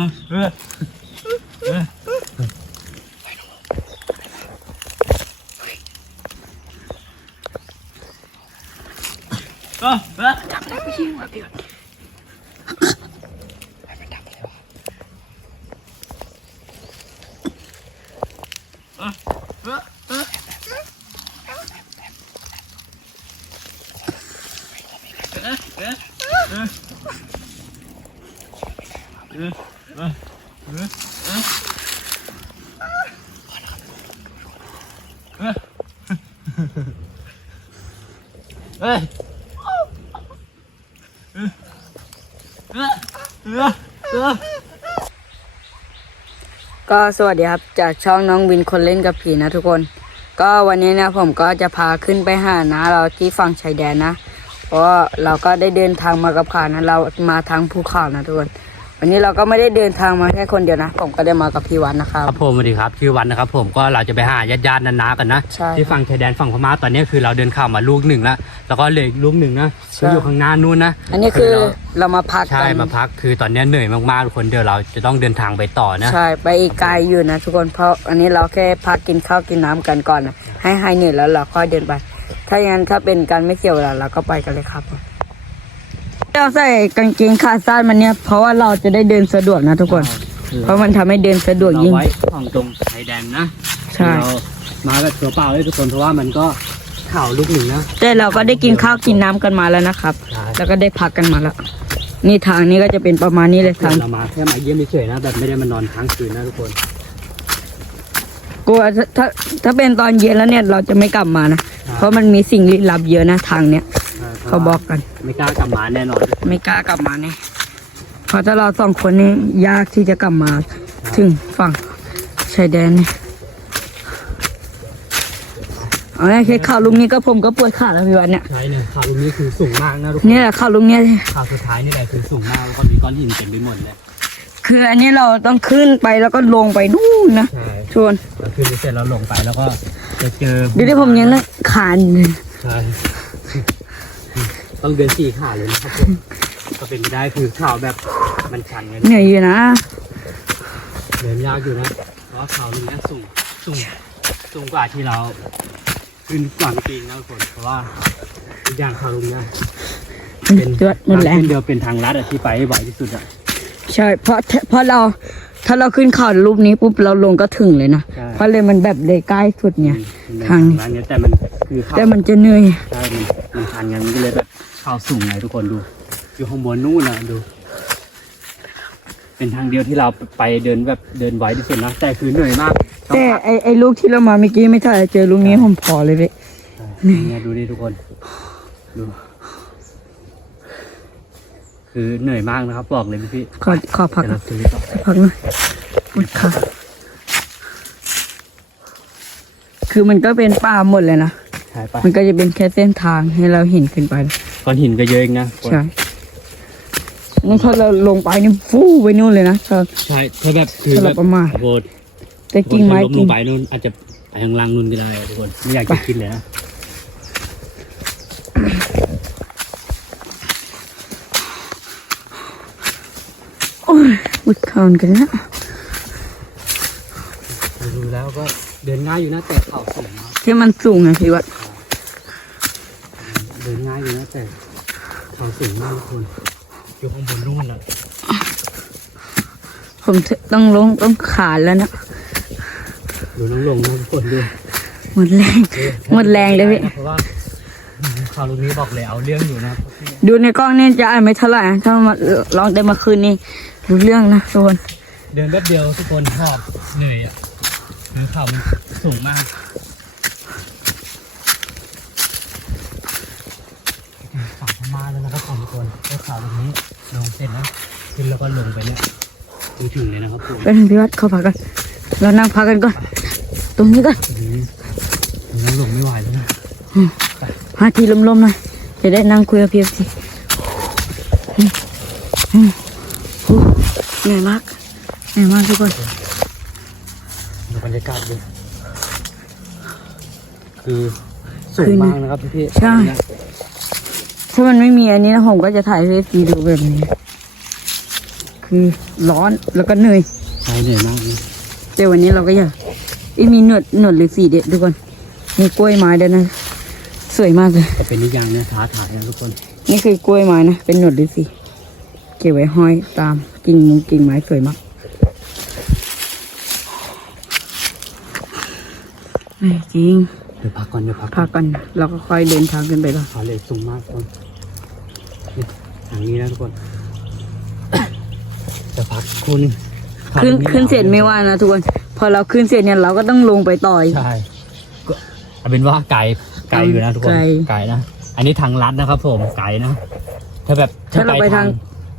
嗯不是 เฮ้ยก็สวัสดีครับจากช่องน้องวินคนเล่นกับผีนะทุกคน ก็วันนี้นี่ยผมก็จะพาขึ้นไปหานะเราที่ฝั่งชายแดนนะ เพราะเราก็ได้เดินทางมากับขานะเรามาทางภูเขานะทุกคน วันนี้เราก็ไม่ได้เดินทางมาแค่คนเดียวนะ ผมก็ได้มากับพี่วันนะครับ ครับผมสวัสดีครับชื่อวันนะครับ ผมก็เราจะไปหาญาติญาตินานากันนะใช่ที่ฝั่งชายแดนฝั่งพม่าตอนนี้คือเราเดินข้ามมาลูกหนึ่งแล้วแล้วก็เหลืออีกลูกหนึ่งนะใช่ ก็อยู่ข้างหน้านู่นนะอันนี้คือเราเรามาพักใช่กันมาพักคือตอนนี้เหนื่อยมากๆทุกคนเดี๋ยวเราจะต้องเดินทางไปต่อนะ ใช่ไปอีกไกลอยู่นะทุกคนเพราะอันนี้เราแค่พักกินข้าวกินน้ำกันก่อนนะให้หายเหนื่อยแล้วเราค่อยเดินไป ถ้าอย่างนั้นถ้าเป็นการไม่เกี่ยวเวลาเราก็ไปกันเลยครับ เราใส่กางเกงขาสั้นมันเนี่ยเพราะว่าเราจะได้เดินสะดวกนะทุกคน เพราะมันทำให้เดินสะดวกเรายิ่งไว้ฝั่งตรงชายแดนนะใช่ เรามาแบบตัวเปล่าเลยทุกคนเพราะว่ามันก็ข่าวลูกหนึ่งนะแต่เราก็ได้กินข้าวกินน้ำกันมาแล้วนะครับใช่แล้วก็ได้พักกันมาแล้ว นี่ทางนี้ก็จะเป็นประมาณนี้เลยทาง เรามาแค่มาเยี่ยมเฉยๆนะแบบไม่ได้มานอนค้างคืนนะทุกคนกลัวถ้าถ้าถ้าเป็นตอนเย็นแล้วเนี่ยเราจะไม่กลับมานะ เพราะมันมีสิ่งลี้ลับเยอะนะทางเนี้ยใช่พ เขาระว่บอกกัน ไม่กล้ากลับมาแน่นอน ไม่กล้ากลับมาเนี่ยเพราะถ้าเราสองคนนี่ยากที่จะกลับมาถึงฝั่งชายแดนเนี่ยเอาแค่ข่าวลุงนี้ก็ผมก็ปวดขาแล้วพี่วันเนี่ยใช่เนี่ยข่าวลูกนี้คือสูงมากนะทุกคนนี่แหละข่าวลุงเนี่ยข่าวสุดท้ายนี่แหละคือสูงมากแล้วก็มีก้อนหินเต็มไปหมดเลยคืออันนี้เราต้องขึ้นไปแล้วก็ลงไปนู่นนะใช่ชวนแล้วขึ้นไปเสร็จเราลงไปแล้วก็จะเจอดูที่ผมยังนั่งขานอยู่เลยใช่ ต้องเดินสี่ขาเลยนะครับผมก็เป็นไปได้คือข่าวแบบมันชันไงเหนื่อยอยู่นะเดินยากอยู่นะเพราะว่าข่าวนี้สูงสูงสูงกว่าที่เราขึ้นก่อนปีนนะทุกคนเพราะว่าอีกอย่างข่าวลุงเนี่ยเป็นเดือดหมดแรงทางขึ้นเดียวเป็นทางลัดอะที่ไปให้ไหวที่สุดอะใช่เพราะเพราะเราถ้าเราขึ้นเขารูปนี้ปุ๊บเราลงก็ถึงเลยนะใช่เพราะเลยมันแบบเลยใกล้สุดเนี่ยอืมทางลัดเนี่ยแต่มันคือข่าวแต่มันจะเหนื่อยใช่มันมันชันกันมันก็เลยแบบข่าวสูงไงทุกคนดู อยู่ข้างบนนู่นนะดู เป็นทางเดียวที่เราไปเดินแบบเดินไหวที่สุดนะแต่คือเหนื่อยมากต้องแต่พักไอไอลูกที่เรามาเมื่อกี้ไม่ใช่เจอลูกนี้ผมพอเลยเว้ยเนี่ยดูดิทุกคนดูคือเหนื่อยมากนะครับบอกเลยพี่ขอขอพักเดี๋ยวเราซื้อต่อพักหน่อยปวดขาคือมันก็เป็นป่าหมดเลยนะ ใช่ไปมันก็จะเป็นแค่เส้นทางให้เราเห็นขึ้นไป ก้อนหินก็เยอะเองนะใช่นี่ถ้าเราลงไปนี่ฟู่ไปนู่นเลยนะถ้าใช่ถ้าแบบคือถ้าแบเราบประมาทโบดแต่กิ่งไม้ล้มลกิ่งงไปนู่นอาจจะไปทางล่างนู่นก็ได้ทุกคนไม่อยากจะคิดเลยนะโอ้ยอุดเข่ากันนะดูแล้วก็เดินง่ายอยู่นะแต่เข่าสูงนะครับที่มันสูงไงพี่วัด เดินง่ายอยู่นะแต่เขาสูงมากทุกคนอยู่ข้างบนนู่นอะผมต้องลงต้องขาดแล้วนะดูน้องลงนะทุกคนดูหมดแรงหมดแรงเลยพี่เพราะว่าข่าวลูกนี้บอกเลยเอาเรื่องอยู่นะครับดูในกล้องนี่จะอ่านไม่เท่าไหร่นะถ้ามาลองได้มาคืนนี่รู้เรื่องนะทุกคนเดินแป๊บเดียวทุกคนหอบเหนื่อยอะคือข่าวมันสูงมากฝั่งพ ม่าแล้วนะครับผมคนก็ข่าวตรงนี้ลงเสร็จนะขึ้นแล้วก็ลงไปเนี่ยคือถึงเลยนะครับผมไปถึงพี่วัดเข้าพักกันเรานั่งพักกันก่อน ตรงนี้ก่อนอืมแล้วลงไม่ไหวแล้วนะหาที่ลมๆหน่อยจะได้นั่งคุยกับพี่สิเหนื่อยมากเหนื่อยมากทุกคนดูบรรยากาศดูคือสูงมากนะครับพี่ๆใช่ ถ้ามันไม่มีอันนี้นะผมก็จะถ่ายให้พี่ดูแบบนี้ คือร้อนแล้วก็เหนื่อยใช่เหนื่อยมากเลยแต่วันนี้เราก็อยากอีมีหนวดหนวดหรือสีเด็ดทุกคนมีกล้วยไม้ด้วยนะ สวยมากเลยแต่เป็นนิกอย่างเนี่ยท้าทายนะทุกคน นี่คือกล้วยไม้นะ เป็นหนวดหรือสีเก็บไว้ห้อยตามกิ่งมุงกิ่งไม้สวยมากไม่จริง เดี๋ยวพักก่อนเดี๋ยวพักพักกันเราก็ค่อยเดินทางขึ้นไปก่อนขาเหล็กสูงมากทุกคน นี่ทางนี้นะทุกคนจะพักคุณขึ้นขึ้นเสร็จไม่ว่านะทุกคน พอเราขึ้นเสร็จเนี่ยเราก็ต้องลงไปต่อยใช่ก็เอาเป็นว่าไกลไกลอยู่นะทุกคนไกลไกลนะอันนี้ทางลัดนะครับ ผมไกลนะถ้าแบบถ้าเราไปทาง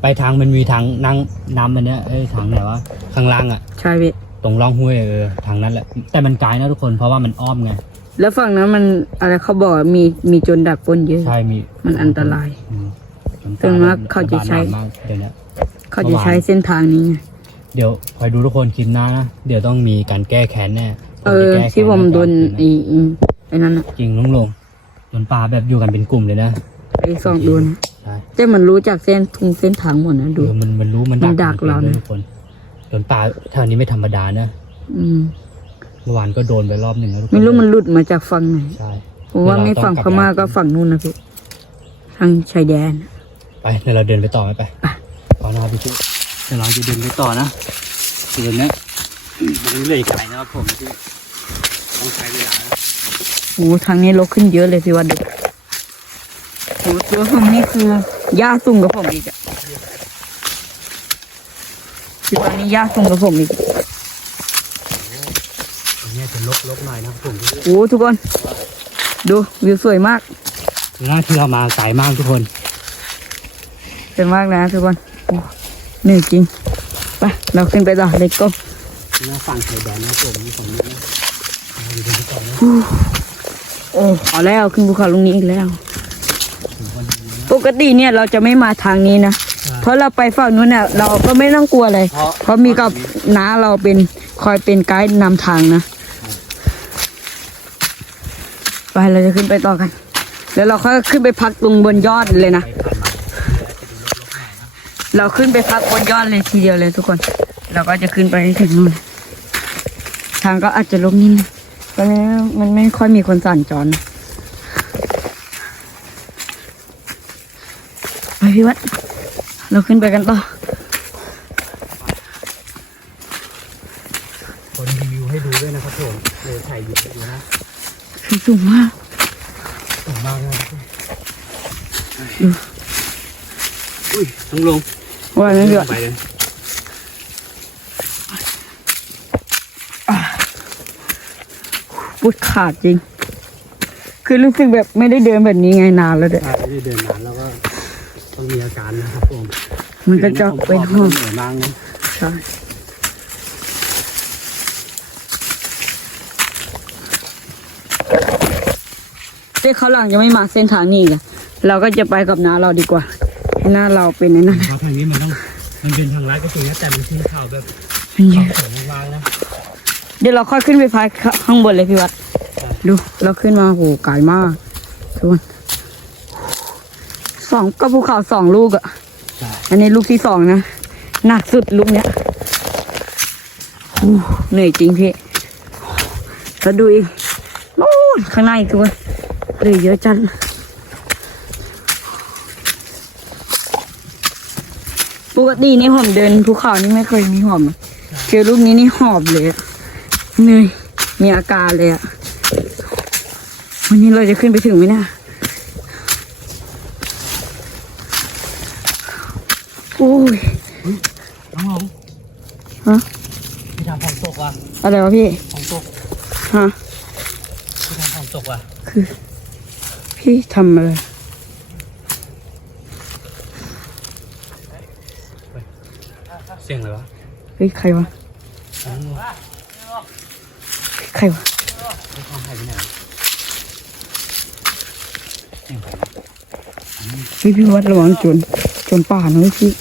ไปทางมันมีทางนั่งน้ำมันเนี้ยเอ้ยทางไหนวะข้างล่างอะใช่พี่ตรงร่องห้วยเออทางนั้นแหละ แต่มันไกลนะทุกคนเพราะว่ามันอ้อมไงแล้วฝั่งนั้นมันอะไรเขาบอกว่ามีมีโจนดักปล้นเยอะใช่มีมันอันตราย อืมมันส่วนมากเขาจะใช้ระบดน้ำมากเดี๋ยวนี้เขาจะใช้เส้นทางนี้ไงเดี๋ยวคอยดูทุกคนคลิปหน้านะ เดี๋ยวต้องมีการแก้แค้นแน่เออจะแก้แค้ที่ผมโดนให้ไอ้ไอ้ไอ้นั่นอะจริงลุงลงโดนปลาแบบอยู่กันเป็นกลุ่มเลยนะไอ้สองโดนอะใช่แต่มันรู้จากเส้นทุงเส้นทางหมดนะเอดูอมันมันรู้มันมันดักเรานะ ทุกคนโดนปลาแถวนี้ไม่ธรรมดานะอืม เมื่อวานก็โดนไปรอบหนึ่งแล้วทุกคนไม่รู้มันหลุดมาจากฝั่งไหน ใช่ผมว่าไม่ฝั่งพม่าก็ฝั่งนู้นนะพี่ทางชายแดน ไปเดี๋ยวเราเดินไปต่อไหมไปไปต่อหน้าพี่ชุเดี๋ยวเราจะเดินไปต่อนะคือเนี้ยมันเหลอยไกลนะครับผมที่ต้องใช้เวลานะโอ้ทางนี้ลกขึ้นเยอะเลยพี่วัดดูโอ้ตัวผมนี่คือหญ้าสูงกับผมอีกอะคือตอนนี้หญ้าสูงกับผมอีกตรงเนี้ยจะลกลกหน่อยนะครับผมที่โอ้ทุกคน ดูวิวสวยมากหน้าที่เรามาไกลมากทุกคน สวยมากนะทุกคนโอ้เหนื่อยจริงไปเราขึ้นไปต่อเล็กก็หน้าฝั่งชายแดนนะครับผมนี่ผมนี่นะเราอยู่ตรงนี้ก่อนนะโอ้เอาแล้วขึ้นภูเขาลุงนี้อีกแล้วถึงวันนี้นะปกติเนี่ยเราจะไม่มาทางนี้นะ เพราะเราไปฝั่งนู้นเนี่ยเราก็ไม่ต้องกลัวอะไรเพราะเพราะมีกับน้าเราเป็นคอยเป็นไกด์นำทางนะ ไปเราจะขึ้นไปต่อกัน แล้วเราค่อยขึ้นไปพักตรงบนยอดเลยนะ เราขึ้นไปพักบนยอดเลยทีเดียวเลยทุกคน เราก็จะขึ้นไปถึงนู่น ทางก็อาจจะลงนิดนึงตอนนี้มันไม่ค่อยมีคนสัญจรนะไปพี่วัด เราขึ้นไปกันต่อ คนรีวิวให้ดูด้วยนะครับผมเลยถ่ายอยู่ดูนะคือสูงมากสูงมากนะครับอุ้ยต้องลง ว่างั้นเถอะไปเลยปวดขาดจริง คือรู้สึกแบบไม่ได้เดินแบบนี้ไงนานแล้วเด้อถ้าไม่ได้เดินนานแล้วก็ต้องมีอาการนะครับผม มันก็จะเป็นห้ห้อองงเหนื่อยมากนะใช่เจ้เขาวหลังจะไม่มาเส้นทางนี้อีกอะเราก็จะไปกับน้าเราดีกว่า หน้าเราเป็นไอ้นั่นเพราะทางนี้มันต้องมันเป็นทางลัดก็จริงนะแต่มันขึ้นเขาแบบมันเยเขาอะสวยมากๆนะเดี๋ยวเราค่อยขึ้นไปพักข้างบนเลยพี่วัด ดูเราขึ้นมาโหไกลมากทุกคนสองก็ภูเขาสองลูกอะใช่อันนี้ลูกที่สองนะหนักสุดลูกเนี้ยอู้เหนื่อยจริงพี่แล้วดูอีกโน่นข้างในทุกคนเหลือเยอะจัง ปกตินี่ผมเดินภูเขานี่ไม่เคยมีหอบนะเจอลูกนี้นี่หอบเลยอะเหนื่อยมีอาการเลยอะวันนี้เราจะขึ้นไปถึงไหมเนะโอ้ยน้องหงฮะพี่ทำของตกว่ะอะไรวะพี่ของตกฮะพี่ทำของตกว่ะพี่ทำอะไร สียงอะไรวะเฮ้ยใครวะใครวะไม่ความหายไปไหนเฮ้ยพี่วัดระวังจนจนป่านะพี่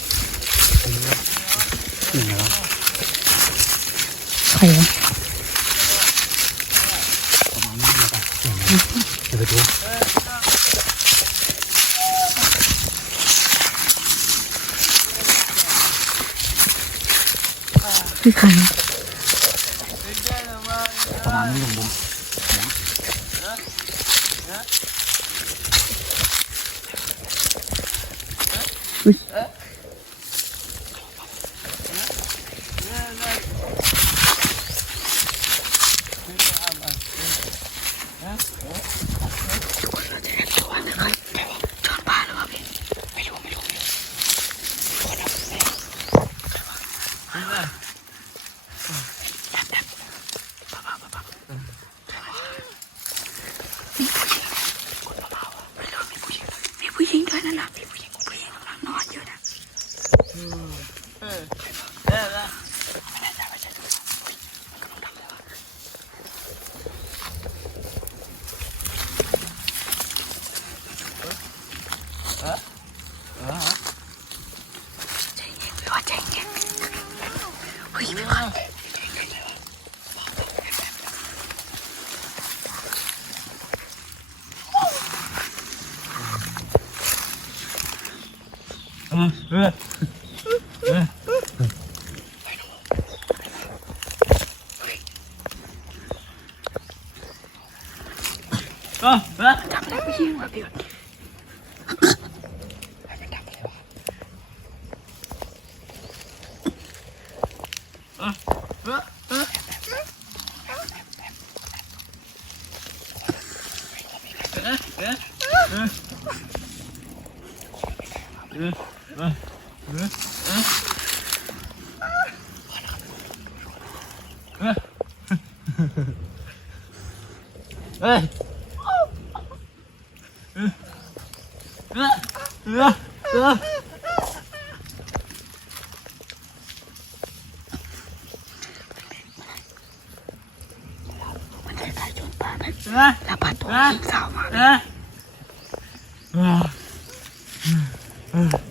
Mm.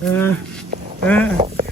嗯嗯。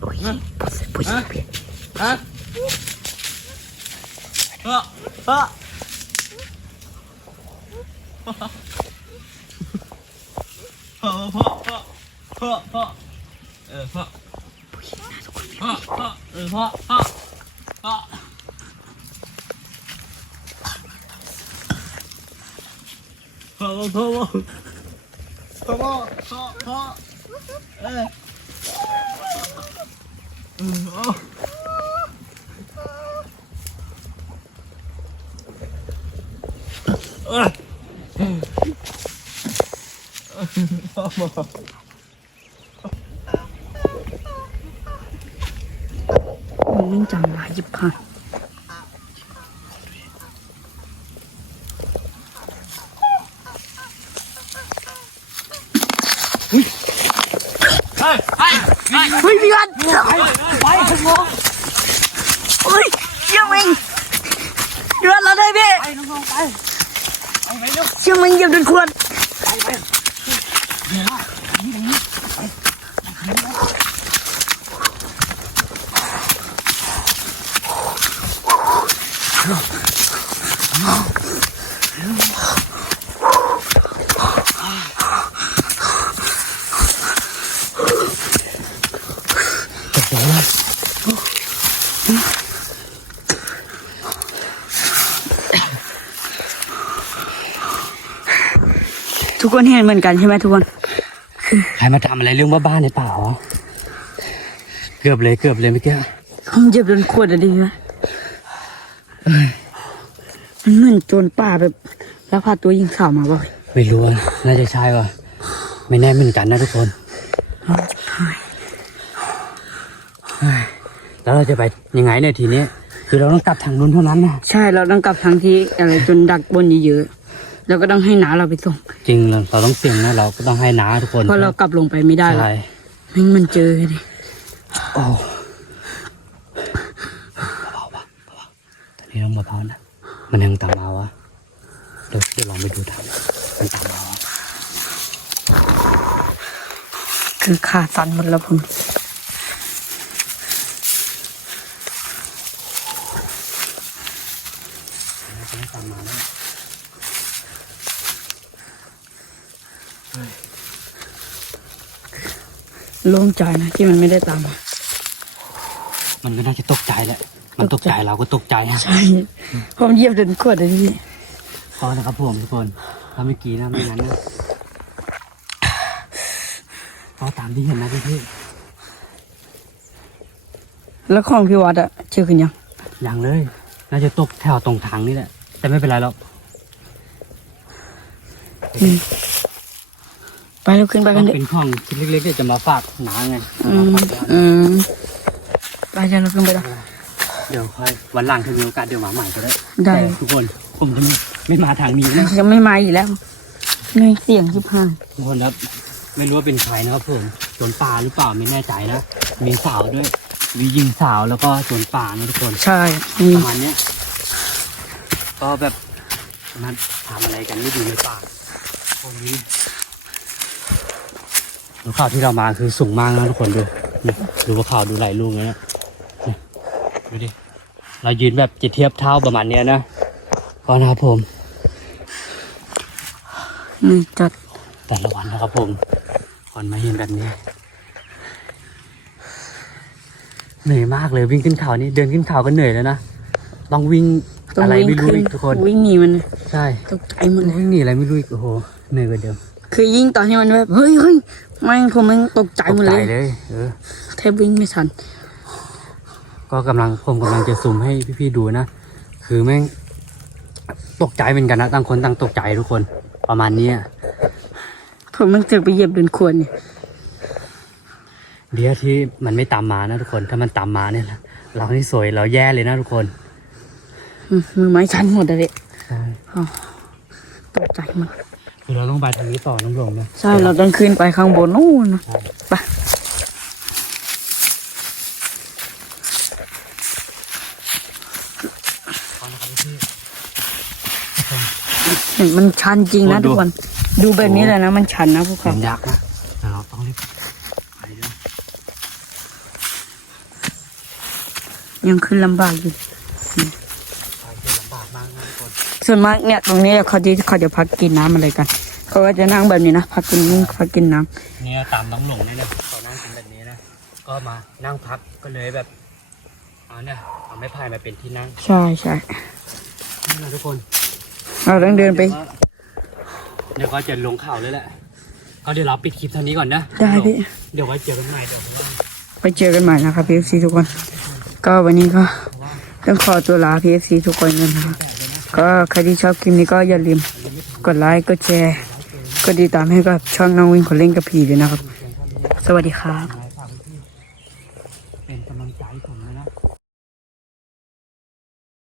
不行，不行，不行！啊！啊啊！哈哈！放放放放！哎，放！啊啊！哎，放放放！放放放！哎！ ยิ่งจังหวะยิบผ่าน เฮ้ยเฮ้ยเฮ้ย เฮ้ยพี่วัน ไปไปทั้งหมด เฮ้ยเชี่ยมิงเดือดแล้วได้พี่ ไปทั้งหมดไปไปไปเร็ว เชี่ยมิงเหยียบจนควร ไปไปเดี๋ยวนะนี่ตรงนี้ไป ทุกคนเห็นเหมือนกันใช่ไหมทุกคน ใครมาทำอะไรเรื่องบ้าๆในป่าวะเกือบเลยเกือบเลยเมื่อกี้ ผมเหยียบจนควรอะดีนะมันเหมือน โจรป่าแบบแล้วพาตัวยิงสาวมาบ่อยไม่รู้อะน่าจะใช่ว่ะไม่แน่เหมือนกันนะทุกคนเฮ้ยแล้วเราจะไปยังไงเนี่ยทีนี้ คือเราต้องกลับทางนู้นเท่านั้นนะใช่เราต้องกลับทางที่อะไรจนดักบนเยอะๆแล้วก็ต้องให้น้าเราไปส่งจริงเราเราต้องเสี่ยงนะเราก็ต้องให้น้าทุกคนเพราะเรากลับลงไปไม่ได้หรอกใช่แม่งมันเจอดิโอ้เบาๆปะเบาๆตอนนี้ต้องเบาๆนะ มันยังตามมาวะเดี๋ยวเดี๋ยวลองไปดูทางมันตามมาวะคือขาสั่นหมดแล้วผมมันตามมาแล้วโล่งใจนะที่มันไม่ได้ตามมา มันก็น่าจะตกใจแหละ มันตกใจเราก็ตกใจฮะใช่ผมเหยียบจนขวดเลยพี่พอนะครับผมทุกคนถ้าเมื่อกี้นะไม่งั้นนะก็ตามที่เห็นนะพี่พี่แล้วของพี่วัดอะเจอขึ้นยังๆอย่างเลย น่าจะตกแถวตรงทางนี่แหละ แต่ไม่เป็นไรหรอกไปแล้วขึ้นไปก็กันเถอะเป็นของชิ้นเล็กๆที่จะมาฝากน้าไงอืมอืมไปจะเราขึ้นไปแล้ว เดี๋ยวค่อยวันหลังถ้ามีโอกาสเดี๋ยวมาใหม่ก็ได้ได้ แต่ทุกคนผมจะไม่ไม่มาทางนี้นะจะไม่มาอีกแล้วเหนื่อยเสียงชิบหายทุกคนครับไม่รู้ว่าเป็นใครนะครับผมโจรป่าหรือเปล่าไม่แน่ใจนะมีสาวด้วย มียิงสาวแล้วก็โจรป่านะทุกคนใช่มีประมาณเนี้ยก็แบบมันทำอะไรกันไม่ดีในป่าตรงนี้ดูข่าวที่เรามาคือสูงมากนะทุกคนดูนี่ดูว่าข่าวดูหลายลูกเลยนะนี่ ดูดิ เรายืนแบบจะเทียบเท้าประมาณเนี้ยนะก็นะครับผมนี่จัดแต่ละวันนะครับผมคนมาเห็นแบบนี้เหนื่อยมากเลยวิ่งขึ้นเขานี่เดินขึ้นเขาก็เหนื่อยแล้วนะต้องวิ่งต้องอะไรวิ่งไม่รู้ขึ้นอีกทุกคน วิ่งหนีมันใช่ตกใจหมดเลยวิ่งหนีอะไรไม่รู้อีกโอ้โหเหนื่อยกว่าเดิมคือยิ่งตอนที่มันแบบเฮ้ยเฮ้ยแม่งผมแม่งตกใจตหมกดใจเลยเลย เออ แทบวิ่งไม่ทัน ก็กำลังผมกำลังจะซูมให้พี่ๆดูนะ คือแม่งตกใจเหมือนกันนะต่างคนต่างตกใจทุกคนประมาณเนี้ยผมแม่งเจอไปเหยียบเดินควรเนี่ยเดียวที่มันไม่ตามมานะทุกคน ถ้ามันตามมาเนี่ยนะเรานี่สวยเราแย่เลยนะทุกคนอืมมือไม้ชันหมดเลยใช่ตกใจมากคือเราต้องไปทางนี้ต่อน้องหลงนะใช่เราต้องขึ้นไปข้างบนนู่นนะไปเห็น มันชันจริงนะทุกคน ดูแบบนี้เลยนะ มันชันนะพวกเห็เขานยากนะแต่เราต้องรีบไปด้วยยังขึ้นลำบากอยู่ไปจะลำบากมากนะทุกคนส่วนมากเนี่ยตรงนี้เขาที่เขาจะพักกินน้ำอะไรกันเขาก็จะนั่งแบบนี้นะพักกินนี่พักกินน้เนี่ยตามน้องหลงเนี่ยนะเขานั่งกินแบบนี้นะก็มานั่งพักก็เลยแบบเอาเนี่ยเอาไม้พายมาเป็นที่นั่งำใช่ใช่นี่นะทุกคน เราต้องเดินไป เดี๋ยวก็จะลงข่าวเลยแหละก็เดี๋ยวเราปิดคลิปเท่านี้ก่อนนะได้พี่ เดี๋ยวไว้เจอกันใหม่เดี๋ยวผมว่าไปเจอกันใหม่นะครับพีเอฟซีทุกคน ก็วันนี้ก็ต้องขอตัวลาพีเอฟซีทุกคนกันนะครับก็ใครที่ชอบคลิปนี้ก็อย่าลืมกดไลค์กดแชร์กดติดตามให้กับช่องน้องวินคนเล่นกับผีด้วยนะครับ สวัสดีครับ